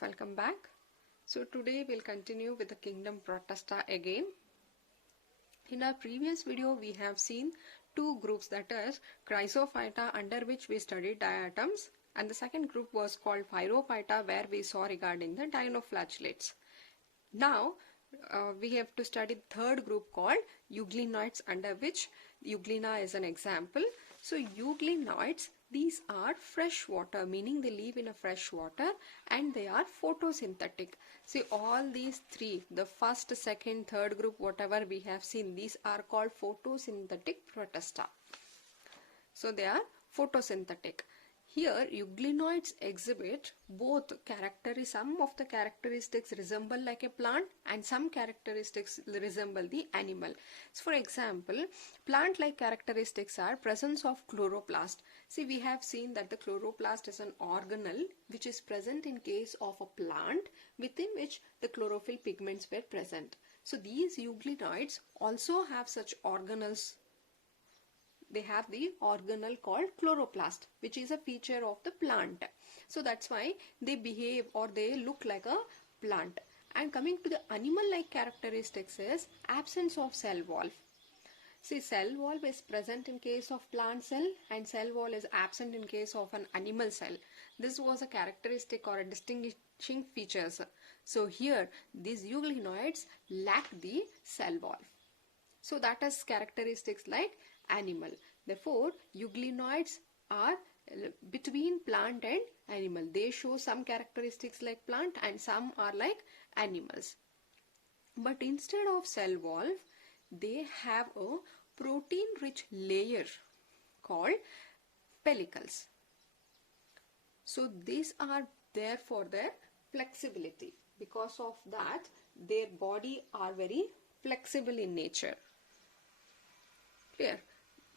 welcome back. So today we'll continue with the kingdom Protista again. In our previous video we have seen two groups, that is Chrysophyta, under which we studied diatoms, and the second group was called Phyrophyta, where we saw regarding the dinoflagellates. Now we have to study the third group called euglenoids, under which euglena is an example. So euglenoids, these are fresh water, meaning they live in a fresh water, and they are photosynthetic. See, all these three, the first, second, third group, whatever we have seen, these are called photosynthetic Protista. So they are photosynthetic. Here euglenoids exhibit both some of the characteristics resemble like a plant and some characteristics resemble the animal. So for example, plant-like characteristics are presence of chloroplast. See, we have seen that the chloroplast is an organelle which is present in case of a plant within which the chlorophyll pigments were present. So these euglenoids also have such organelles. They have the organelle called chloroplast, which is a feature of the plant. So that's why they behave or they look like a plant. And coming to the animal-like characteristics is absence of cell wall. See, cell wall is present in case of plant cell and cell wall is absent in case of an animal cell. This was a characteristic or a distinguishing features. So here these euglenoids lack the cell wall. So that is characteristics like animal. Therefore, euglenoids are between plant and animal. They show some characteristics like plant and some are like animals. But instead of cell wall, they have a protein-rich layer called pellicles. So these are there for their flexibility. Because of that, their body are very flexible in nature. Clear?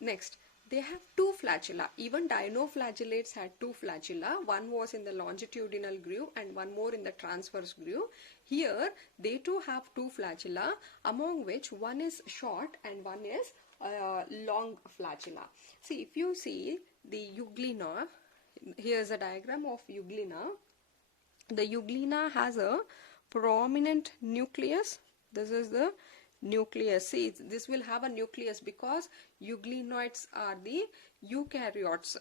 Next, they have two flagella. Even dinoflagellates had two flagella. One was in the longitudinal groove and one more in the transverse groove. Here, they too have two flagella, among which one is short and one is long flagella. See, if you see the euglena, here is a diagram of euglena. The euglena has a prominent nucleus. This is the nucleus. See, this will have a nucleus because euglenoids are the eukaryotes.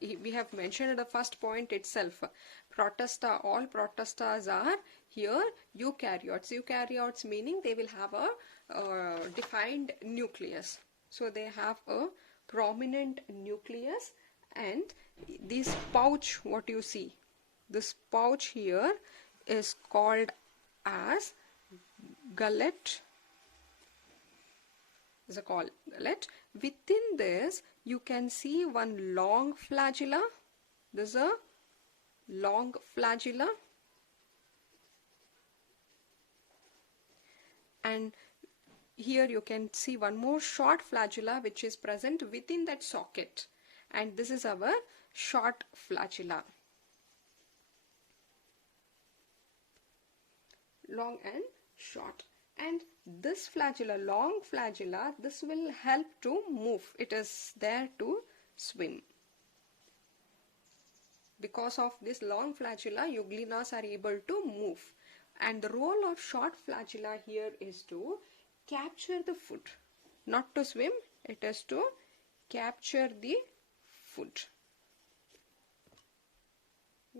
We have mentioned at the first point itself, Protista, all Protistas are here eukaryotes. Eukaryotes meaning they will have a defined nucleus. So they have a prominent nucleus, and this pouch, what you see, this pouch here is called as gullet. Is called gullet. Within this you can see one long flagella. This is a long flagella, and here you can see one more short flagella which is present within that socket, and this is our short flagella. Long and short. And this flagella, long flagella, this will help to move. It is there to swim. Because of this long flagella, euglenas are able to move. And the role of short flagella here is to capture the food. Not to swim, it is to capture the food.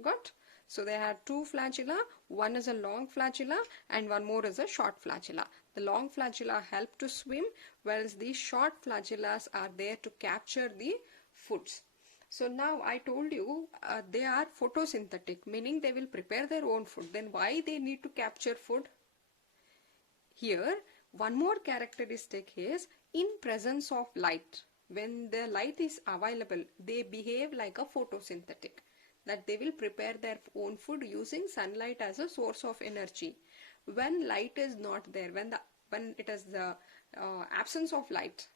Got? So they have two flagella, one is a long flagella and one more is a short flagella. The long flagella help to swim, whereas these short flagellas are there to capture the foods. So now I told you they are photosynthetic, meaning they will prepare their own food. Then why they need to capture food? Here one more characteristic is in presence of light. When the light is available, they behave like a photosynthetic. That they will prepare their own food using sunlight as a source of energy. When light is not there, when it is the absence of light,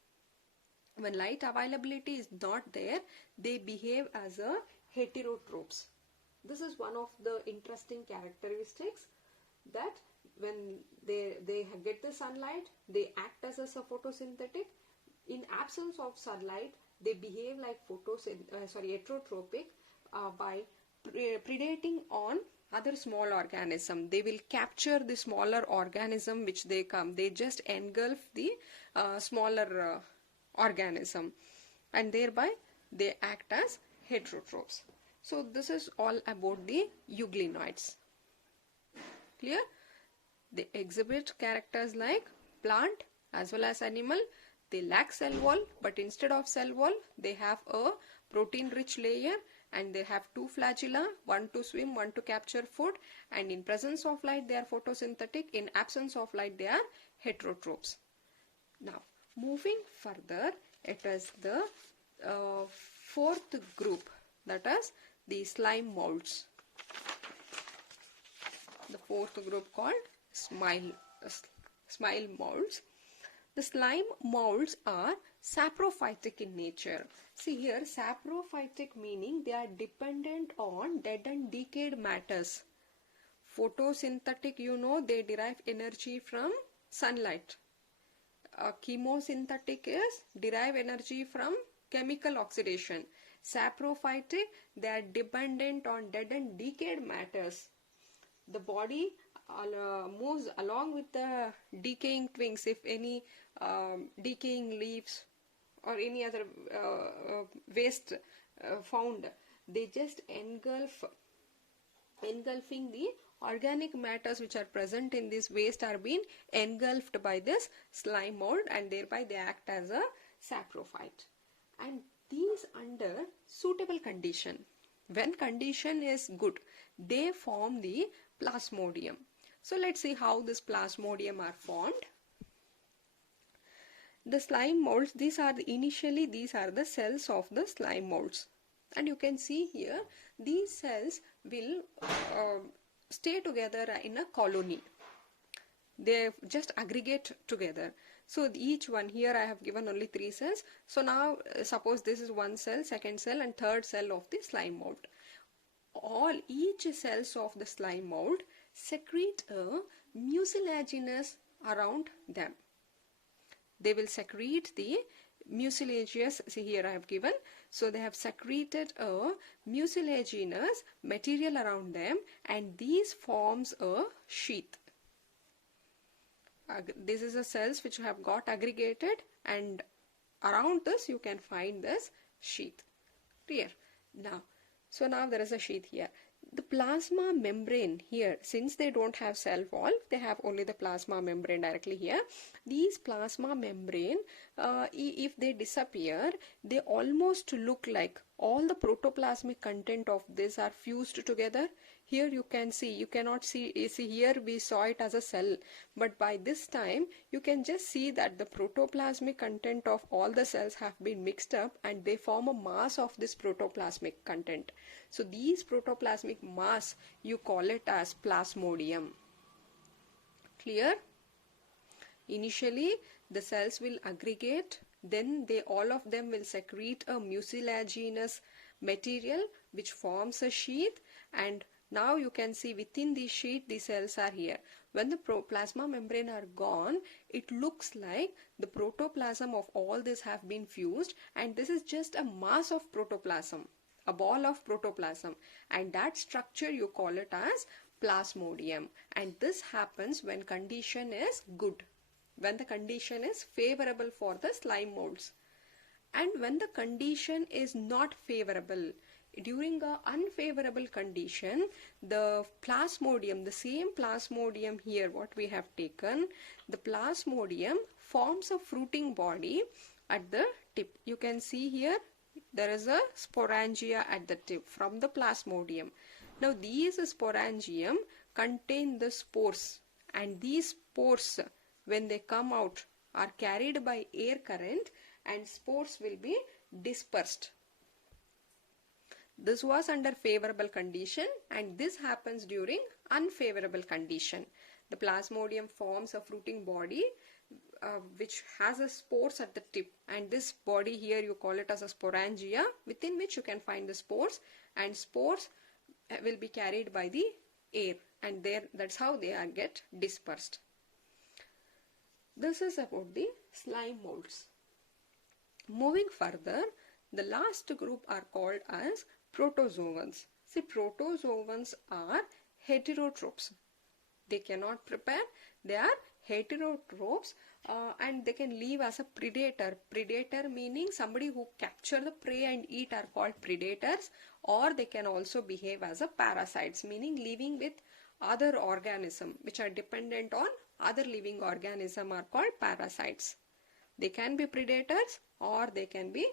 when light availability is not there, they behave as a heterotrophs. This is one of the interesting characteristics, that when they get the sunlight, they act as a photosynthetic. In absence of sunlight, they behave like heterotrophic by predating on other small organism. They will capture the smaller organism which they come. They just engulf the smaller organism, and thereby they act as heterotrophs. So this is all about the euglenoids. Clear? They exhibit characters like plant as well as animal. They lack cell wall, but instead of cell wall, they have a protein-rich layer, and they have two flagella, one to swim, one to capture food, and in presence of light, they are photosynthetic. In absence of light, they are heterotrophs. Now, moving further, it is the fourth group, that is the slime molds. The fourth group called smile molds. The slime molds are saprophytic in nature. See here, saprophytic meaning they are dependent on dead and decayed matters. Photosynthetic, you know, they derive energy from sunlight. Chemosynthetic is derive energy from chemical oxidation. Saprophytic, they are dependent on dead and decayed matters. The body moves along with the decaying twigs. If any decaying leaves or any other waste found, they just engulfing the organic matters which are present in this waste are being engulfed by this slime mold, and thereby they act as a saprophyte. And these under suitable condition, when condition is good, they form the plasmodium. So let's see how this plasmodium are formed. The slime molds, these are the cells of the slime molds, and you can see here these cells will stay together in a colony. They just aggregate together. So each one, here I have given only 3 cells. So now suppose this is one cell, second cell, and third cell of the slime mold. Each cells of the slime mold secrete a mucilaginous around them. They will secrete the mucilaginous, see here I have given, so they have secreted a mucilaginous material around them, and these forms a sheath. This is the cells which have got aggregated, and around this you can find this sheath. Clear? Now there is a sheath here. The plasma membrane here, since they don't have cell wall, they have only the plasma membrane directly here. These plasma membrane, if they disappear, they almost look like all the protoplasmic content of this are fused together. Here you can see, you cannot see here we saw it as a cell, but by this time you can just see that the protoplasmic content of all the cells have been mixed up, and they form a mass of this protoplasmic content. So these protoplasmic mass, you call it as plasmodium. Clear? Initially the cells will aggregate, then all of them will secrete a mucilaginous material which forms a sheath, and now you can see within the sheath the cells are here. When the plasma membrane are gone, it looks like the protoplasm of all this have been fused, and this is just a mass of protoplasm, a ball of protoplasm, and that structure you call it as plasmodium. And this happens when condition is good, when the condition is favorable for the slime molds. And when the condition is not favorable, during an unfavorable condition, the plasmodium, the same plasmodium here what we have taken, the plasmodium forms a fruiting body at the tip. You can see here there is a sporangia at the tip from the plasmodium. Now these sporangium contain the spores, and these spores when they come out are carried by air current, and spores will be dispersed. This was under favorable condition, and this happens during unfavorable condition. The plasmodium forms a fruiting body which has a spores at the tip, and this body here you call it as a sporangia, within which you can find the spores, and spores will be carried by the air, and that's how they get dispersed. This is about the slime molds. Moving further, the last group are called as protozoans. See, protozoans are heterotrophs. They cannot prepare, they are heterotrophs, and they can live as a predator. Predator meaning somebody who capture the prey and eat are called predators, or they can also behave as a parasites, meaning living with other organism which are dependent on other living organism are called parasites. They can be predators or they can be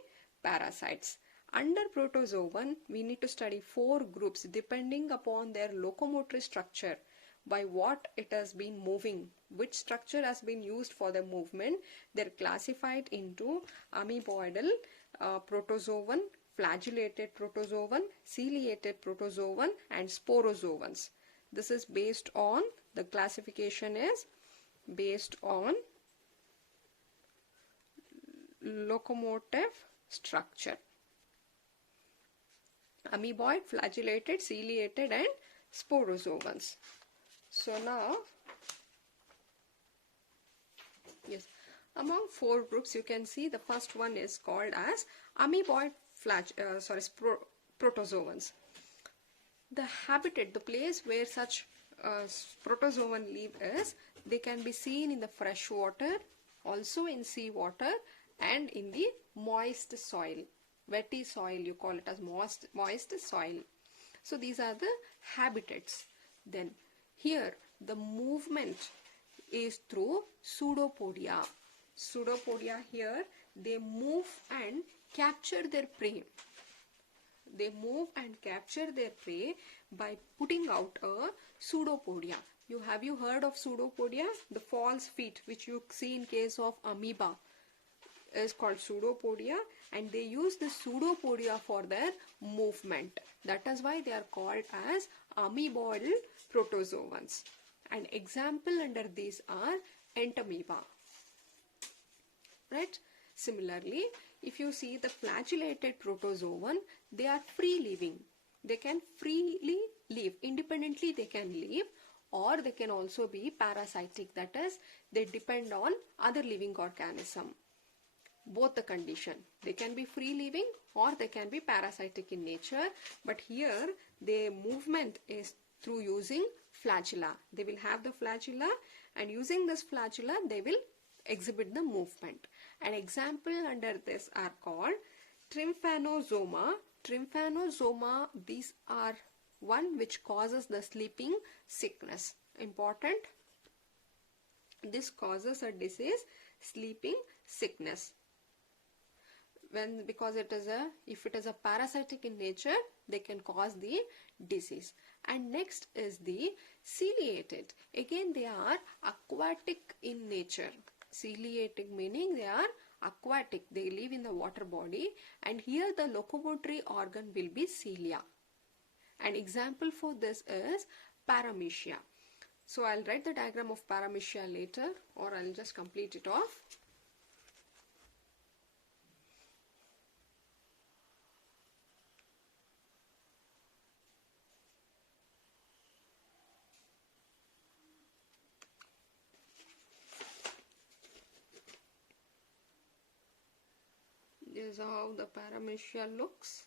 parasites. Under protozoan, we need to study 4 groups depending upon their locomotory structure, by what it has been moving, which structure has been used for the movement. They're classified into amoeboidal protozoan, flagellated protozoan, ciliated protozoan, and sporozoans. This is based on, the classification is based on locomotive structure. Amoeboid, flagellated, ciliated, and sporozoans. So now, yes, among 4 groups you can see the first one is called as amoeboid protozoans. The habitat, the place where such protozoan live is, they can be seen in the fresh water, also in sea water, and in the moist soil. Wetty soil, you call it as moist soil. So these are the habitats. Then here the movement is through pseudopodia. Pseudopodia, here they move and capture their prey. They move and capture their prey by putting out a pseudopodia. Have you heard of pseudopodia? The false feet which you see in case of amoeba is called pseudopodia, and they use the pseudopodia for their movement. That is why they are called as amoeboidal protozoans. An example under these are entamoeba. Right? Similarly, if you see the flagellated protozoan, they are free living. They can freely live. Independently they can live, or they can also be parasitic. That is, they depend on other living organism. Both the condition. They can be free living or they can be parasitic in nature. But here the movement is through using flagella. They will have the flagella, and using this flagella they will exhibit the movement. An example under this are called trympanosoma. Trympanosoma, these are one which causes the sleeping sickness. Important. This causes a disease, sleeping sickness. Because if it is a parasitic in nature, they can cause the disease. And next is the ciliated. Again, they are aquatic in nature. Ciliated meaning they are aquatic. They live in the water body, and here the locomotory organ will be cilia. An example for this is paramecia. So I'll write the diagram of paramecia later, or I'll just complete it off. This is how the paramecia looks.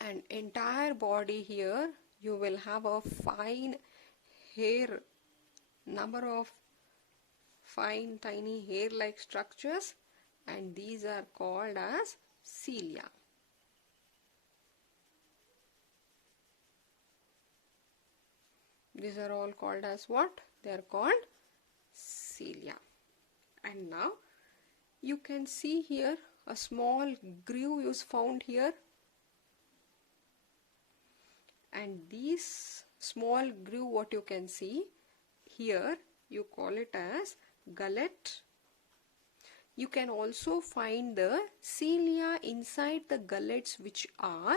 And entire body here you will have a fine hair, number of fine tiny hair like structures, and these are called as cilia. These are all called as what? They are called cilia. And now you can see here a small groove is found here, and these small groove, what you can see here, you call it as gullet. You can also find the cilia inside the gullets which are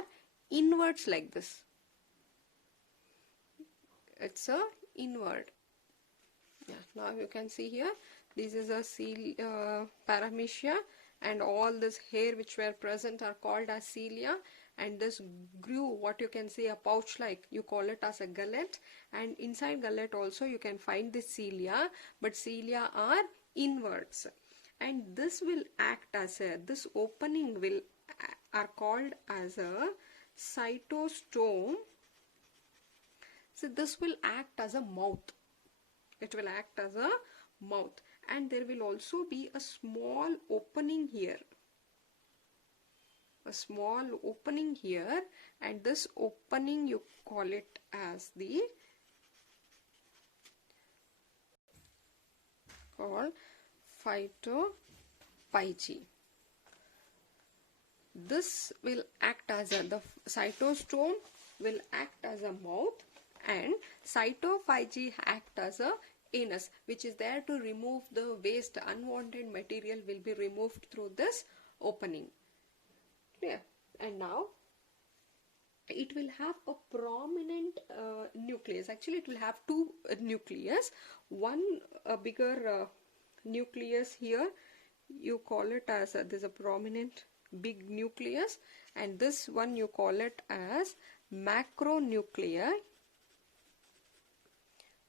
inwards like this. It's a inward. Yeah, now you can see here, this is a paramecia, and all this hair which were present are called as cilia, and this groove, what you can see a pouch like, you call it as a gullet, and inside gullet also you can find the cilia, but cilia are inwards, and this will act as this opening are called as a cytostome. So this will act as a mouth. It will act as a mouth, and there will also be a small opening here. A small opening here, and this opening you call it as the called phytopygy. This will act as the cytostome will act as a mouth, and cytopygy act as a anus, which is there to remove the waste. Unwanted material will be removed through this opening. Clear? And now it will have a prominent nucleus. Actually, it will have two nucleus. One bigger nucleus here, you call it as there's a prominent big nucleus, and this one you call it as macronuclei.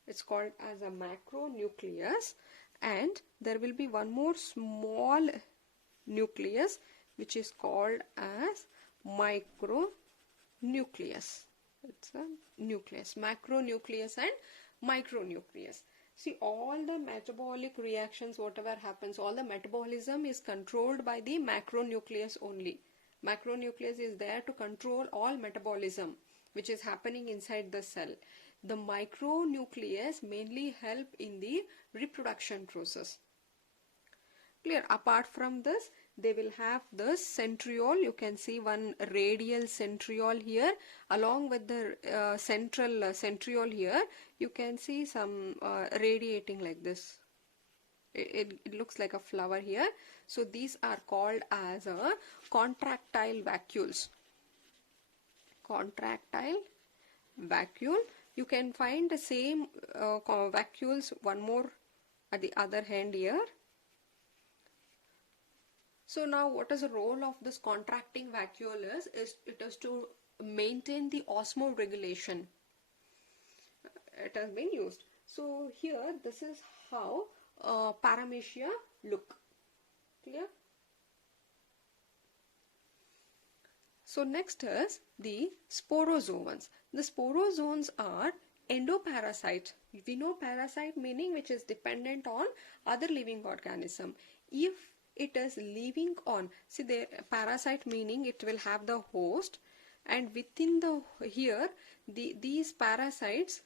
It's called as a macronucleus, and there will be one more small nucleus which is called as micronucleus. It's a nucleus, macronucleus and micronucleus. See, all the metabolic reactions, whatever happens, all the metabolism is controlled by the macronucleus only. Macronucleus is there to control all metabolism which is happening inside the cell. The micronucleus mainly help in the reproduction process. Clear? Apart from this, they will have the centriole. You can see one radial centriole here. Along with the central centriole here, you can see some radiating like this. It looks like a flower here. So these are called as contractile vacuoles. Contractile vacuole. You can find the same vacuoles, one more at the other hand here. So now what is the role of this contracting vacuole is it is to maintain the osmoregulation. It has been used. So here this is how paramecia look. Clear? So next is the sporozoans. The sporozoans are endoparasite. We know parasite meaning which is dependent on other living organism. If it is living on, see, the parasite meaning it will have the host, and within the here these parasites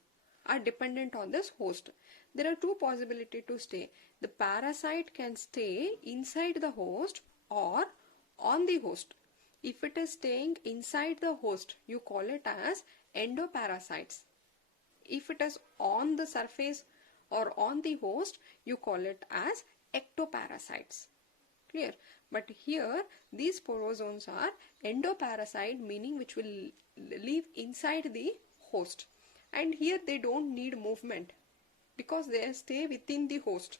are dependent on this host. There are two possibilities to stay. The parasite can stay inside the host or on the host. If it is staying inside the host, you call it as endoparasites. If it is on the surface or on the host, you call it as ectoparasites. Clear? But here these sporozoans are endoparasite, meaning which will live inside the host, and here they don't need movement because they stay within the host.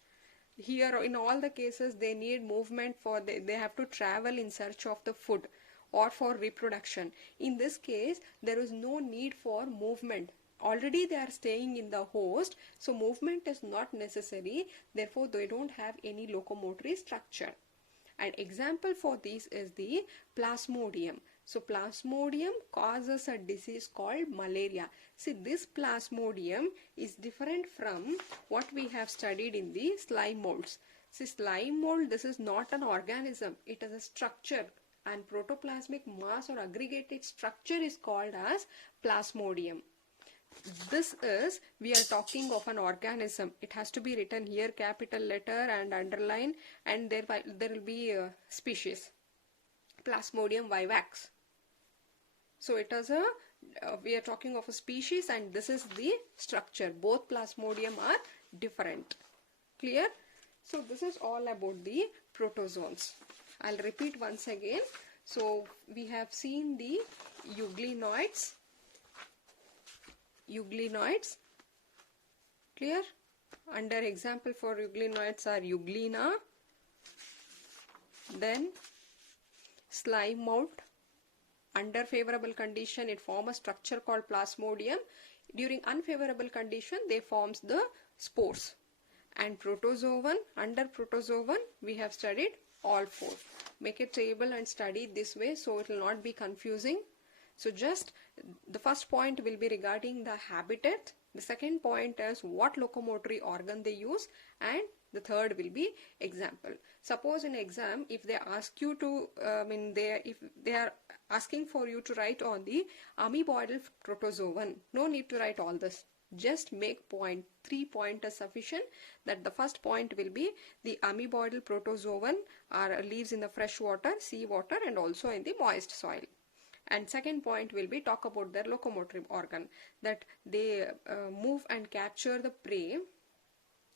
Here in all the cases they need movement for they have to travel in search of the food or for reproduction. In this case there is no need for movement. Already they are staying in the host, so movement is not necessary. Therefore they don't have any locomotory structure. An example for this is the plasmodium. So plasmodium causes a disease called malaria. See, this plasmodium is different from what we have studied in the slime molds. See, slime mold, this is not an organism. It is a structure, and protoplasmic mass or aggregated structure is called as plasmodium. This is, we are talking of an organism. It has to be written here capital letter and underline, and there will be a species, Plasmodium vivax. So it is we are talking of a species, and this is the structure. Both Plasmodium are different. Clear? So this is all about the protozoans. I'll repeat once again. So we have seen the euglenoids. Clear? Under example for euglenoids are euglena, then slime mold. Under favorable condition it forms a structure called plasmodium. During unfavorable condition they forms the spores. And protozoan, under protozoan we have studied all four. Make a table and study this way so it will not be confusing. So just the first point will be regarding the habitat, the second point is what locomotory organ they use, and the third will be example. Suppose in exam if they ask you to if they are asking for you to write on the amoeboidal protozoan, no need to write all this. Just make point, 3 points is sufficient. That the first point will be the amoeboidal protozoan are lives in the fresh water, sea water, and also in the moist soil. And second point will be talk about their locomotory organ, that they move and capture the prey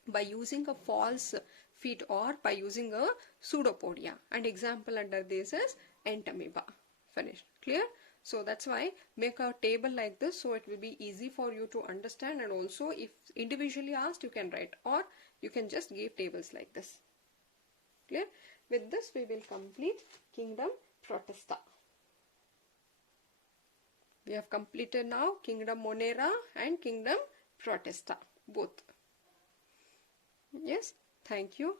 by using a false feet or by using a pseudopodia. And example under this is entamoeba. Finished. Clear? So that's why make a table like this, so it will be easy for you to understand, and also if individually asked you can write, or you can just give tables like this. Clear? With this we will complete kingdom Protista. We have completed now kingdom Monera and kingdom Protista both. Yes, thank you.